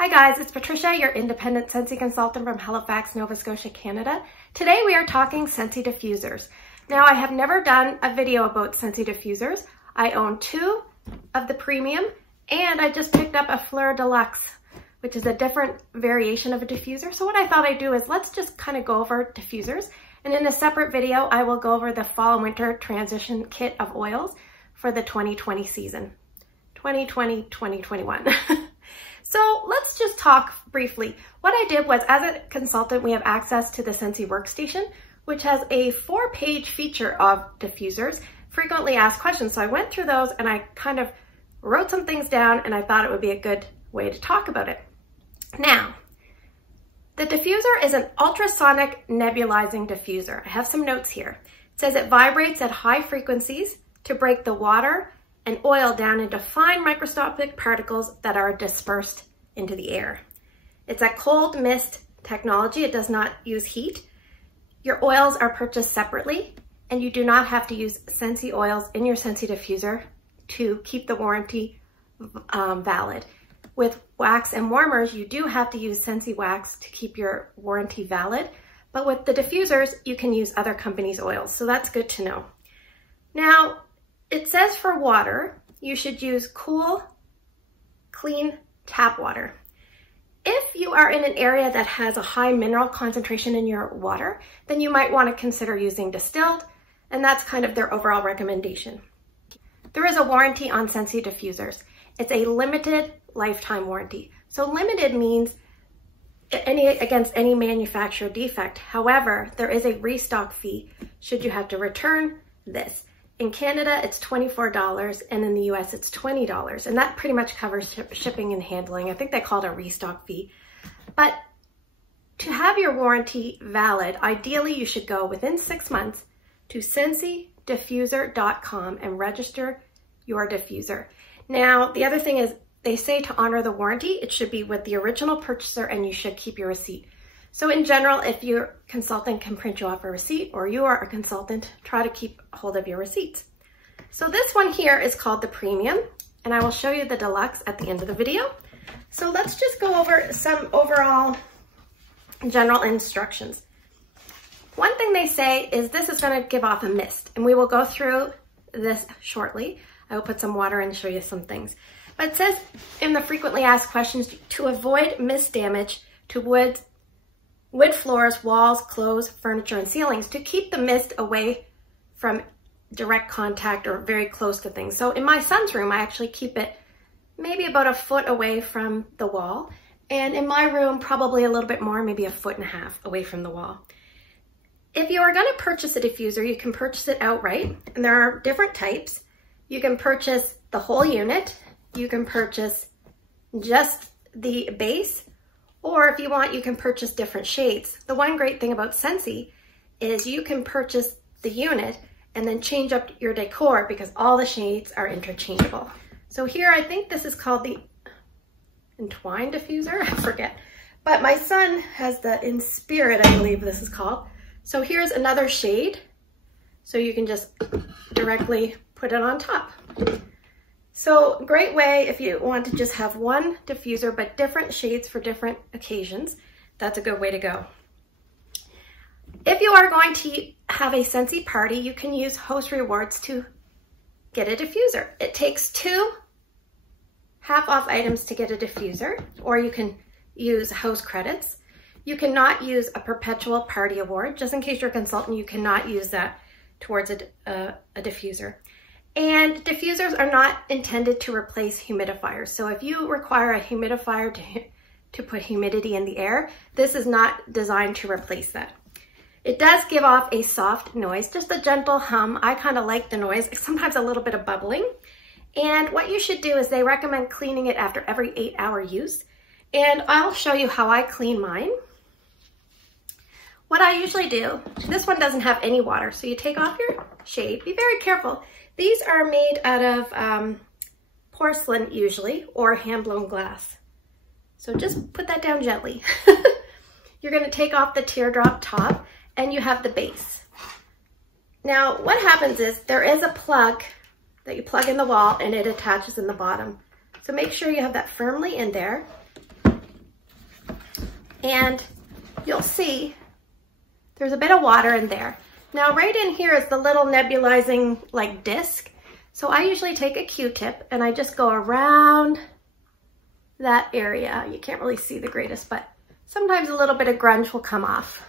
Hi guys, it's Patricia, your independent Scentsy consultant from Halifax, Nova Scotia, Canada. Today we are talking Scentsy diffusers. Now I have never done a video about Scentsy diffusers. I own two of the premium and I just picked up a Fleur Deluxe, which is a different variation of a diffuser. So what I thought I'd do is let's just kind of go over diffusers, and in a separate video I will go over the fall and winter transition kit of oils for the 2020 season. 2020-2021. So let's just talk briefly. What I did was, as a consultant, we have access to the Scentsy workstation, which has a 4-page feature of diffusers, frequently asked questions. So I went through those and I kind of wrote some things down, and I thought it would be a good way to talk about it. Now, the diffuser is an ultrasonic nebulizing diffuser. I have some notes here. It says it vibrates at high frequencies to break the water and oil down into fine microscopic particles that are dispersed into the air. It's a cold mist technology. It does not use heat. Your oils are purchased separately, and you do not have to use Scentsy oils in your Scentsy diffuser to keep the warranty valid. With wax and warmers, you do have to use Scentsy wax to keep your warranty valid, but with the diffusers, you can use other companies' oils, so that's good to know. Now, it says for water, you should use cool, clean tap water. If you are in an area that has a high mineral concentration in your water, then you might want to consider using distilled, and that's kind of their overall recommendation. There is a warranty on Scentsy diffusers. It's a limited lifetime warranty. So limited means against any manufacturer defect. However, there is a restock fee should you have to return this. In Canada, it's $24, and in the US, it's $20, and that pretty much covers shipping and handling. I think they call it a restock fee. But to have your warranty valid, ideally you should go within 6 months to ScentsyDiffuser.com and register your diffuser. Now, the other thing is, they say to honor the warranty, it should be with the original purchaser, and you should keep your receipt. So in general, if your consultant can print you off a receipt, or you are a consultant, try to keep hold of your receipts. So this one here is called the Premium, and I will show you the Deluxe at the end of the video. So let's just go over some overall general instructions. One thing they say is this is going to give off a mist, and we will go through this shortly. I will put some water and show you some things. But it says in the frequently asked questions, to avoid mist damage to wood floors, walls, clothes, furniture, and ceilings, to keep the mist away from direct contact or very close to things. So in my son's room, I actually keep it maybe about a foot away from the wall. And in my room, probably a little bit more, maybe 1.5 feet away from the wall. If you are going to purchase a diffuser, you can purchase it outright. And there are different types. You can purchase the whole unit. You can purchase just the base. Or if you want, you can purchase different shades. The one great thing about Scentsy is you can purchase the unit and then change up your decor because all the shades are interchangeable. So here, I think this is called the Entwined Diffuser, I forget. But my son has the In Spirit, I believe this is called. So here's another shade. So you can just directly put it on top. So great way if you want to just have one diffuser, but different shades for different occasions. That's a good way to go. If you are going to have a Scentsy party, you can use host rewards to get a diffuser. It takes 2 half-off items to get a diffuser, or you can use host credits. You cannot use a perpetual party award. Just in case you're a consultant, you cannot use that towards a diffuser. And diffusers are not intended to replace humidifiers. So if you require a humidifier to put humidity in the air, this is not designed to replace that. It does give off a soft noise, just a gentle hum. I kind of like the noise, sometimes a little bit of bubbling. And what you should do is they recommend cleaning it after every 8-hour use. And I'll show you how I clean mine. What I usually do, this one doesn't have any water, so you take off your shade. Be very careful. These are made out of porcelain usually, or hand-blown glass. So just put that down gently. You're going to take off the teardrop top, and you have the base. Now, what happens is there is a plug that you plug in the wall, and it attaches in the bottom. So make sure you have that firmly in there. And you'll see there's a bit of water in there. Now right in here is the little nebulizing like disc. So I usually take a Q-tip and I just go around that area. You can't really see the greatest, but sometimes a little bit of grunge will come off.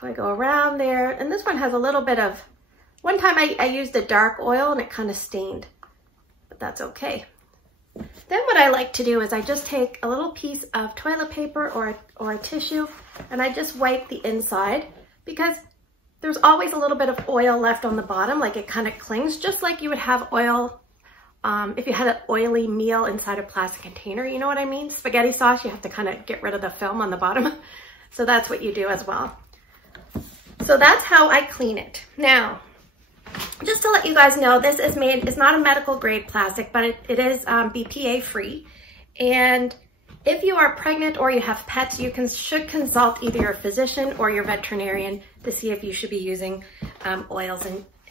So I go around there, and this one has a little bit of, one time I used a dark oil and it kind of stained, but that's okay. Then what I like to do is I just take a little piece of toilet paper or a tissue, and I just wipe the inside, because there's always a little bit of oil left on the bottom, like it kind of clings, just like you would have oil if you had an oily meal inside a plastic container, you know what I mean? Spaghetti sauce, you have to kind of get rid of the film on the bottom. So that's what you do as well. So that's how I clean it. Now, just to let you guys know, this is made, it's not a medical grade plastic, but it is BPA free. And if you are pregnant or you have pets, you should consult either your physician or your veterinarian to see if you should be using oils.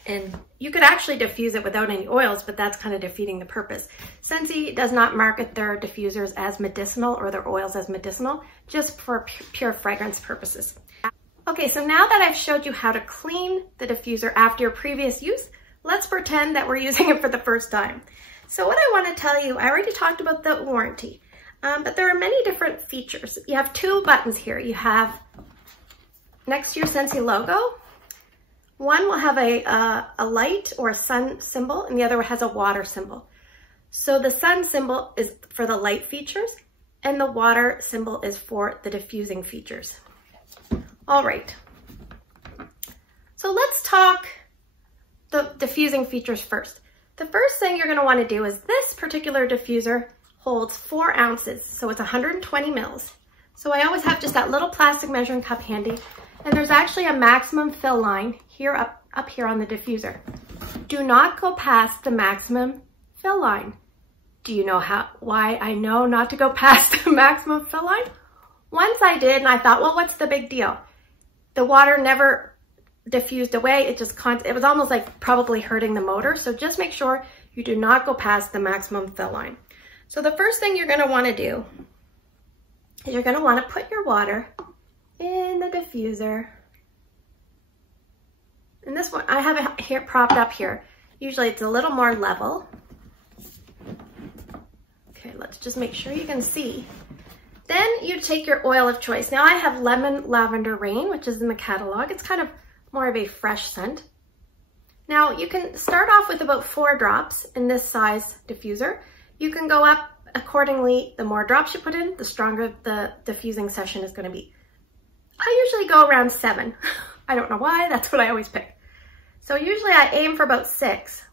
And you could actually diffuse it without any oils, but that's kind of defeating the purpose. Scentsy does not market their diffusers as medicinal or their oils as medicinal, just for pure fragrance purposes. Okay, so now that I've showed you how to clean the diffuser after your previous use, let's pretend that we're using it for the first time. So what I want to tell you, I already talked about the warranty, but there are many different features. You have two buttons here. You have next to your Scentsy logo, one will have a light or a sun symbol, and the other has a water symbol. So the sun symbol is for the light features, and the water symbol is for the diffusing features. All right, so let's talk the diffusing features first. The first thing you're gonna wanna do is this particular diffuser holds 4 ounces, so it's 120 mils. So I always have just that little plastic measuring cup handy, and there's actually a maximum fill line here up here on the diffuser. Do not go past the maximum fill line. Do you know why I know not to go past the maximum fill line? Once I did, and I thought, well, what's the big deal? The water never diffused away. It was almost like probably hurting the motor. So just make sure you do not go past the maximum fill line. So the first thing you're gonna wanna do is you're gonna wanna put your water in the diffuser. And this one, I have it here propped up here. Usually it's a little more level. Okay, let's just make sure you can see. Then you take your oil of choice. Now I have Lemon Lavender Rain, which is in the catalog. It's kind of more of a fresh scent. Now you can start off with about 4 drops in this size diffuser. You can go up accordingly. The more drops you put in, the stronger the diffusing session is going to be. I usually go around 7. I don't know why, that's what I always pick. So usually I aim for about 6.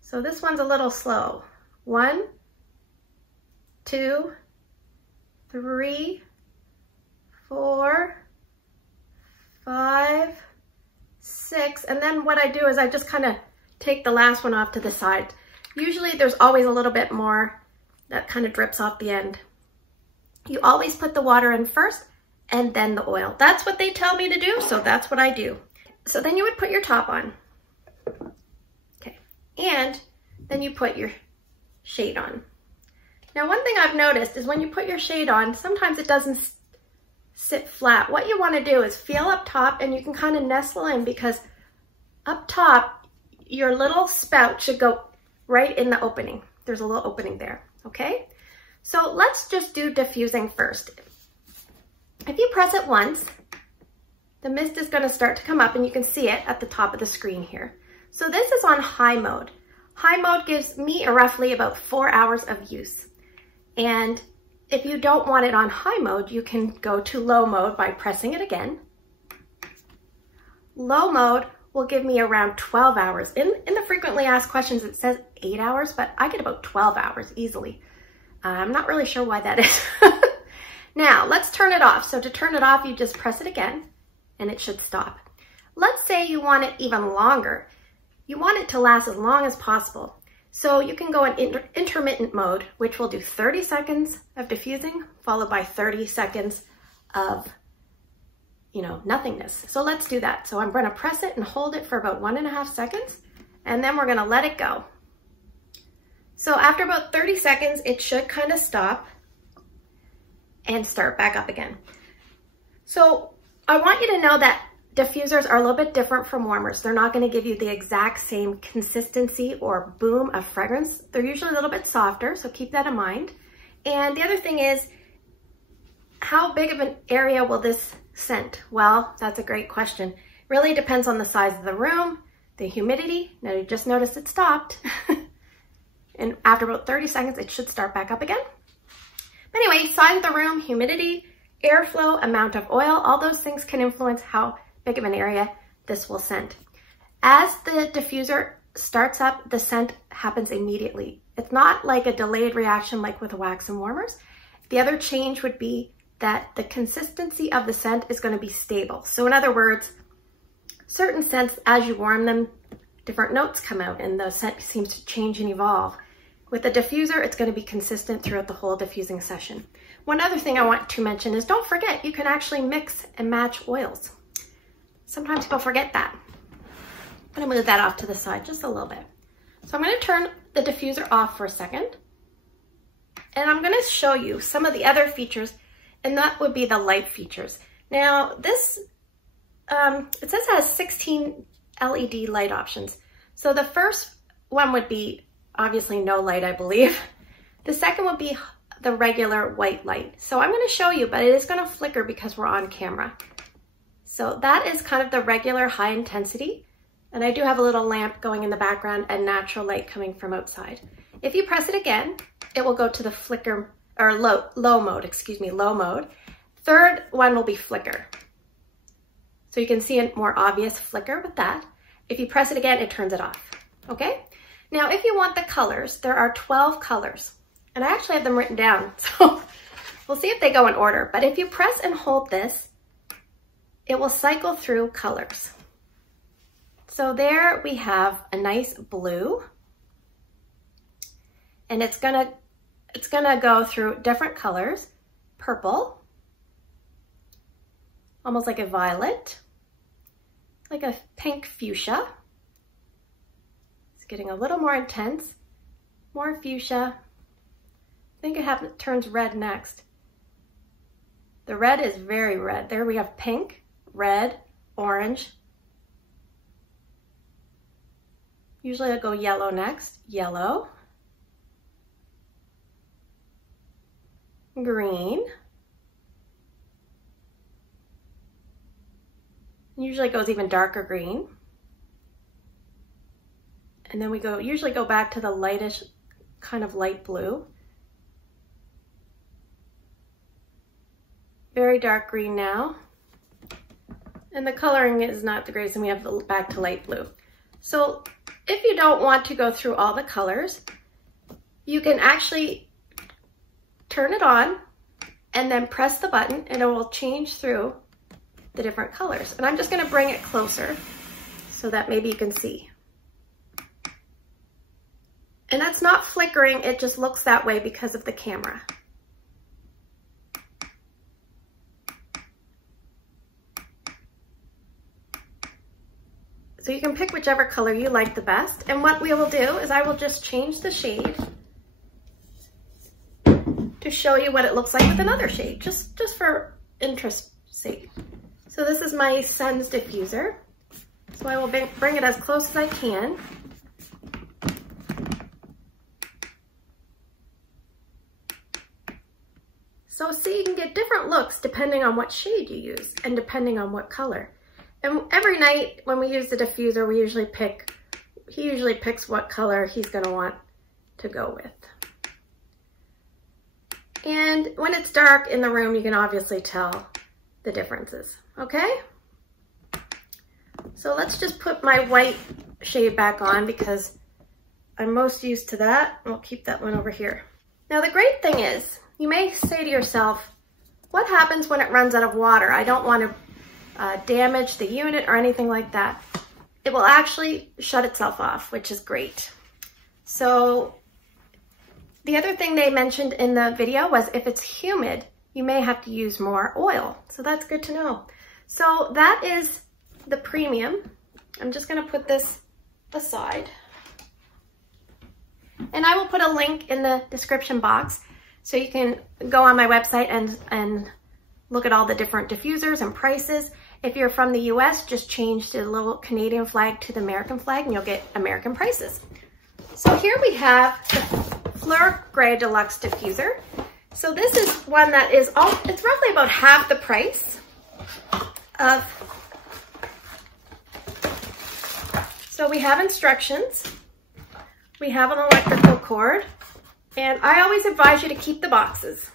So this one's a little slow. 1, 2, 3, 4, 5, 6. And then what I do is I just kind of take the last one off to the side. Usually there's always a little bit more that kind of drips off the end. You always put the water in first and then the oil. That's what they tell me to do, so that's what I do. So then you would put your top on. Okay, and then you put your shade on. Now one thing I've noticed is when you put your shade on, sometimes it doesn't sit flat. What you want to do is feel up top, and you can kind of nestle in, because up top, your little spout should go right in the opening. There's a little opening there, okay? So let's just do diffusing first. If you press it once, the mist is going to start to come up, and you can see it at the top of the screen here. So this is on high mode. High mode gives me roughly about 4 hours of use. And if you don't want it on high mode, you can go to low mode by pressing it again. Low mode will give me around 12 hours. In the frequently asked questions, it says 8 hours, but I get about 12 hours easily. I'm not really sure why that is. Now, let's turn it off. So to turn it off, you just press it again, and it should stop. Let's say you want it even longer. You want it to last as long as possible. So you can go in intermittent mode, which will do 30 seconds of diffusing, followed by 30 seconds of, nothingness. So let's do that. So I'm going to press it and hold it for about 1.5 seconds, and then we're going to let it go. So after about 30 seconds, it should kind of stop. and start back up again. So I want you to know that diffusers are a little bit different from warmers. They're not going to give you the exact same consistency or boom of fragrance. They're usually a little bit softer, so keep that in mind. And the other thing is, how big of an area will this scent? Well, that's a great question. Really depends on the size of the room, the humidity. Now you just noticed it stopped. And after about 30 seconds, it should start back up again. But anyway, size of the room, humidity, airflow, amount of oil, all those things can influence how big of an area this will scent. As the diffuser starts up, the scent happens immediately. It's not like a delayed reaction like with wax and warmers. The other change would be that the consistency of the scent is going to be stable. So in other words, certain scents, as you warm them, different notes come out and the scent seems to change and evolve. With the diffuser, it's going to be consistent throughout the whole diffusing session. One other thing I want to mention is don't forget, you can actually mix and match oils. Sometimes people forget that. I'm going to move that off to the side just a little bit. So I'm going to turn the diffuser off for a second. And I'm going to show you some of the other features, and that would be the light features. Now this, it says it has 16 LED light options. So the first one would be obviously no light, I believe. The second would be the regular white light. So I'm going to show you, but it is going to flicker because we're on camera. So that is kind of the regular high intensity. And I do have a little lamp going in the background and natural light coming from outside. If you press it again, it will go to the flicker, or low mode. Third one will be flicker. So you can see a more obvious flicker with that. If you press it again, it turns it off, okay? Now, if you want the colors, there are 12 colors. And I actually have them written down, so we'll see if they go in order. But if you press and hold this, it will cycle through colors. So there we have a nice blue. And it's gonna go through different colors. Purple, almost like a violet, like a pink fuchsia. It's getting a little more intense, more fuchsia. I think it turns red next. The red is very red. There we have pink, red, orange. Usually I'll go yellow next, yellow. Green. Usually it goes even darker green. And then we usually go back to the lightish kind of light blue. Very dark green now. And the coloring is not the greatest, and we have back to light blue. So if you don't want to go through all the colors, you can actually turn it on and then press the button and it will change through the different colors. And I'm just going to bring it closer so that maybe you can see. And that's not flickering, it just looks that way because of the camera. So you can pick whichever color you like the best. And what we will do is I will just change the shade to show you what it looks like with another shade, just for interest's sake. So this is my son's diffuser. So I will bring it as close as I can. So see, you can get different looks depending on what shade you use and depending on what color. And every night when we use the diffuser, he usually picks what color he's gonna want to go with. And when it's dark in the room, you can obviously tell the differences, okay? So let's just put my white shade back on because I'm most used to that. We'll keep that one over here. Now the great thing is, you may say to yourself, what happens when it runs out of water? I don't want to damage the unit or anything like that. It will actually shut itself off, which is great. So the other thing they mentioned in the video was if it's humid, you may have to use more oil. So that's good to know. So that is the premium. I'm just going to put this aside. And I will put a link in the description box So you can go on my website and look at all the different diffusers and prices. If you're from the US, just change the little Canadian flag to the American flag and you'll get American prices. So here we have the Fleur Gray Deluxe Diffuser. So this is one that is, it's roughly about half the price of, so we have instructions, we have an electrical cord, and I always advise you to keep the boxes.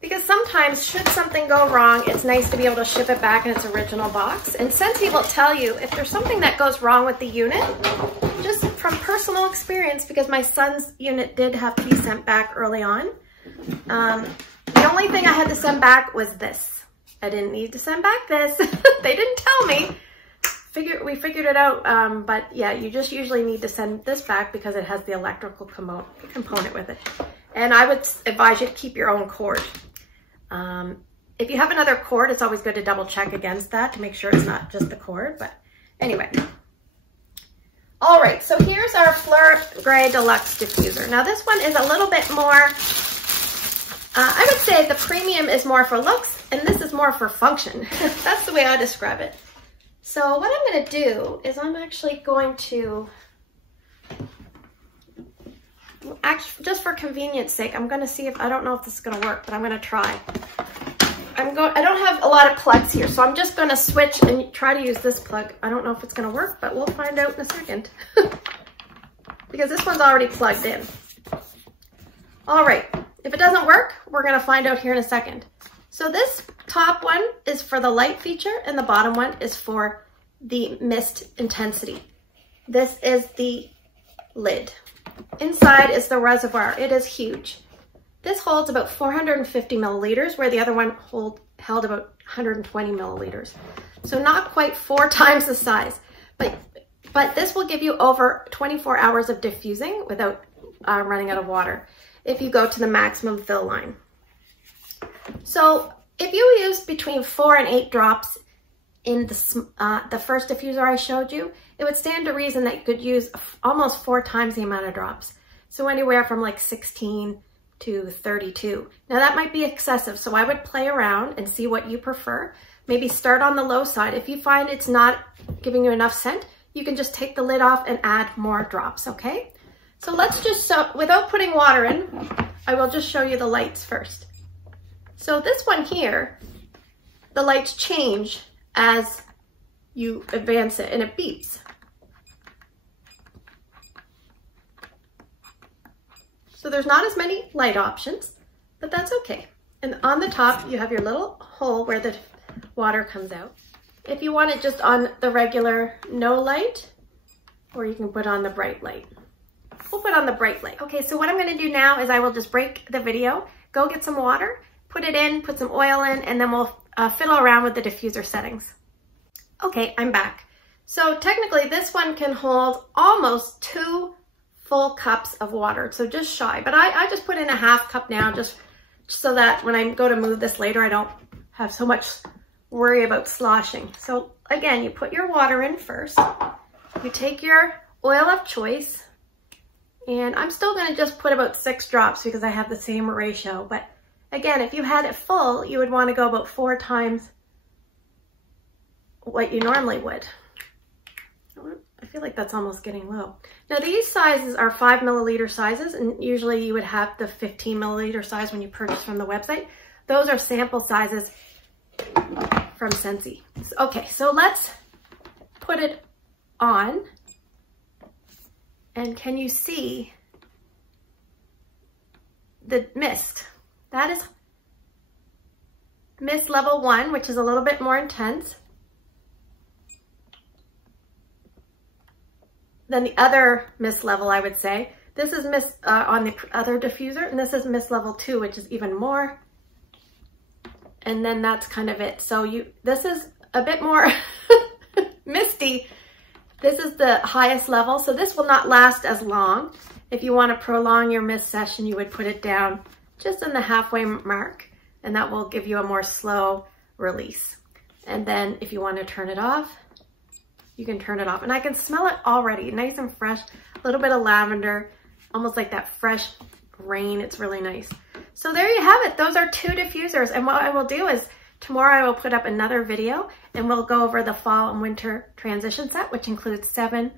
Because sometimes, should something go wrong, it's nice to be able to ship it back in its original box. And Scentsy will tell you if there's something that goes wrong with the unit, just from personal experience, because my son's unit did have to be sent back early on. The only thing I had to send back was this. I didn't need to send back this. They didn't tell me. We figured it out, but yeah, you just usually need to send this back because it has the electrical component with it. And I would advise you to keep your own cord. If you have another cord, it's always good to double check against that to make sure it's not just the cord, but anyway. All right, so here's our Fleur Gray Deluxe Diffuser. Now this one is a little bit more, I would say the premium is more for looks and this is more for function. That's the way I describe it. So what I'm gonna do is I'm actually going to, just for convenience sake, I'm gonna see if, I don't know if this is gonna work, but I'm gonna try. I don't have a lot of plugs here, so I'm just gonna switch and try to use this plug. I don't know if it's gonna work, but we'll find out in a second. Because this one's already plugged in. All right, if it doesn't work, we're gonna find out here in a second. So this top one is for the light feature and the bottom one is for the mist intensity. This is the lid. Inside is the reservoir. It is huge. This holds about 450 milliliters, where the other one held about 120 milliliters. So not quite 4 times the size, but this will give you over 24 hours of diffusing without running out of water if you go to the maximum fill line. So if you use between 4 and 8 drops in the first diffuser I showed you, it would stand to reason that you could use almost 4 times the amount of drops. So anywhere from like 16 to 32. Now that might be excessive, so I would play around and see what you prefer. Maybe start on the low side. If you find it's not giving you enough scent, you can just take the lid off and add more drops, okay? So let's just, without putting water in, I will just show you the lights first. So this one here, the lights change as you advance it and it beeps. So there's not as many light options, but that's okay. And on the top, you have your little hole where the water comes out. If you want it just on the regular no light, or you can put on the bright light. We'll put on the bright light. Okay, so what I'm gonna do now is I will just break the video, go get some water, put it in, put some oil in, and then we'll fiddle around with the diffuser settings. Okay, I'm back. So technically this one can hold almost 2 full cups of water, so just shy. But I just put in a half cup now, just so that when I go to move this later, I don't have so much worry about sloshing. So again, you put your water in first. You take your oil of choice, and I'm still gonna just put about 6 drops because I have the same ratio. But again, if you had it full, you would wanna go about 4 times what you normally would. I feel like that's almost getting low. Now these sizes are 5 milliliter sizes, and usually you would have the 15 milliliter size when you purchase from the website. Those are sample sizes from Scentsy. Okay, so let's put it on. And can you see the mist? That is mist level 1, which is a little bit more intense than the other mist level, I would say. This is mist on the other diffuser, and this is mist level 2, which is even more. And then that's kind of it. So this is a bit more misty. This is the highest level, so this will not last as long. If you want to prolong your mist session, you would put it down just in the halfway mark, and that will give you a more slow release. And then if you want to turn it off, you can turn it off. And I can smell it already, nice and fresh, a little bit of lavender, almost like that fresh rain. It's really nice. So there you have it. Those are 2 diffusers. And what I will do is tomorrow I will put up another video and we'll go over the fall and winter transition set, which includes 7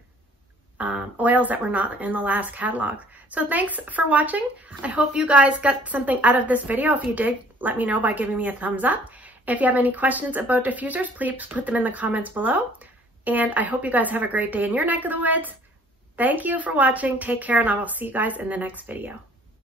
oils that were not in the last catalog. So thanks for watching. I hope you guys got something out of this video. If you did, let me know by giving me a thumbs up. If you have any questions about diffusers, please put them in the comments below. And I hope you guys have a great day in your neck of the woods. Thank you for watching. Take care, and I will see you guys in the next video.